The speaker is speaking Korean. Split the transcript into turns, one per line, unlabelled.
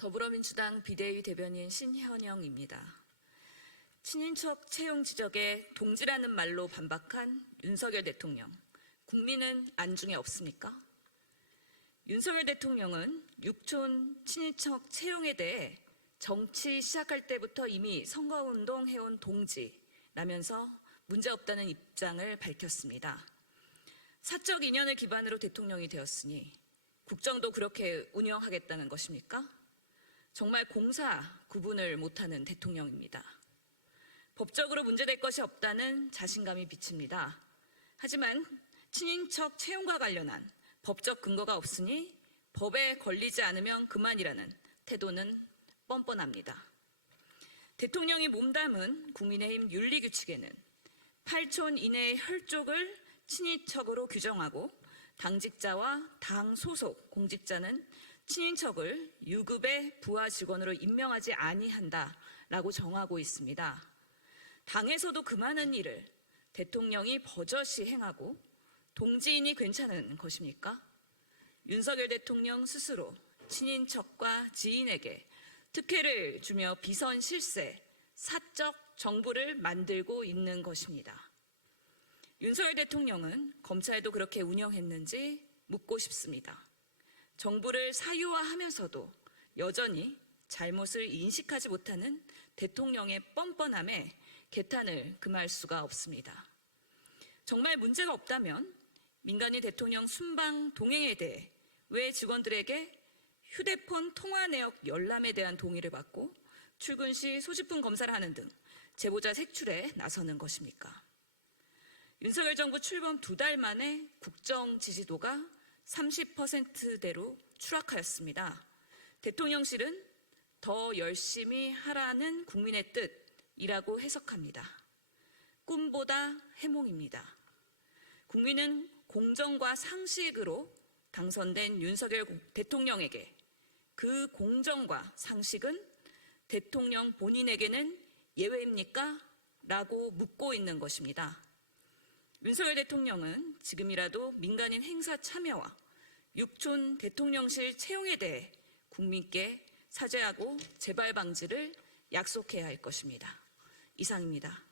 더불어민주당 비대위 대변인 신현영입니다. 친인척 채용 지적에 동지라는 말로 반박한 윤석열 대통령. 국민은 안중에 없습니까? 윤석열 대통령은 육촌 친인척 채용에 대해 정치 시작할 때부터 이미 선거운동 해온 동지라면서 문제없다는 입장을 밝혔습니다. 사적 인연을 기반으로 대통령이 되었으니 국정도 그렇게 운영하겠다는 것입니까? 정말 공사 구분을 못하는 대통령입니다. 법적으로 문제될 것이 없다는 자신감이 비칩니다. 하지만 친인척 채용과 관련한 법적 근거가 없으니 법에 걸리지 않으면 그만이라는 태도는 뻔뻔합니다. 대통령이 몸담은 국민의힘 윤리규칙에는 8촌 이내의 혈족을 친인척으로 규정하고 당직자와 당 소속 공직자는 친인척을 유급의 부하 직원으로 임명하지 아니한다라고 정하고 있습니다. 당에서도 그 많은 일을 대통령이 버젓이 행하고 동지인이 괜찮은 것입니까? 윤석열 대통령 스스로 친인척과 지인에게 특혜를 주며 비선 실세, 사적 정부를 만들고 있는 것입니다. 윤석열 대통령은 검찰도 그렇게 운영했는지 묻고 싶습니다. 정부를 사유화하면서도 여전히 잘못을 인식하지 못하는 대통령의 뻔뻔함에 개탄을 금할 수가 없습니다. 정말 문제가 없다면 민간인 대통령 순방 동행에 대해 왜 직원들에게 휴대폰 통화 내역 열람에 대한 동의를 받고 출근 시 소지품 검사를 하는 등 제보자 색출에 나서는 것입니까? 윤석열 정부 출범 두 달 만에 국정 지지도가 30%대로 추락하였습니다. 대통령실은 더 열심히 하라는 국민의 뜻이라고 해석합니다. 꿈보다 해몽입니다. 국민은 공정과 상식으로 당선된 윤석열 대통령에게 그 공정과 상식은 대통령 본인에게는 예외입니까? 라고 묻고 있는 것입니다. 윤석열 대통령은 지금이라도 민간인 행사 참여와 육촌 대통령실 채용에 대해 국민께 사죄하고 재발 방지를 약속해야 할 것입니다. 이상입니다.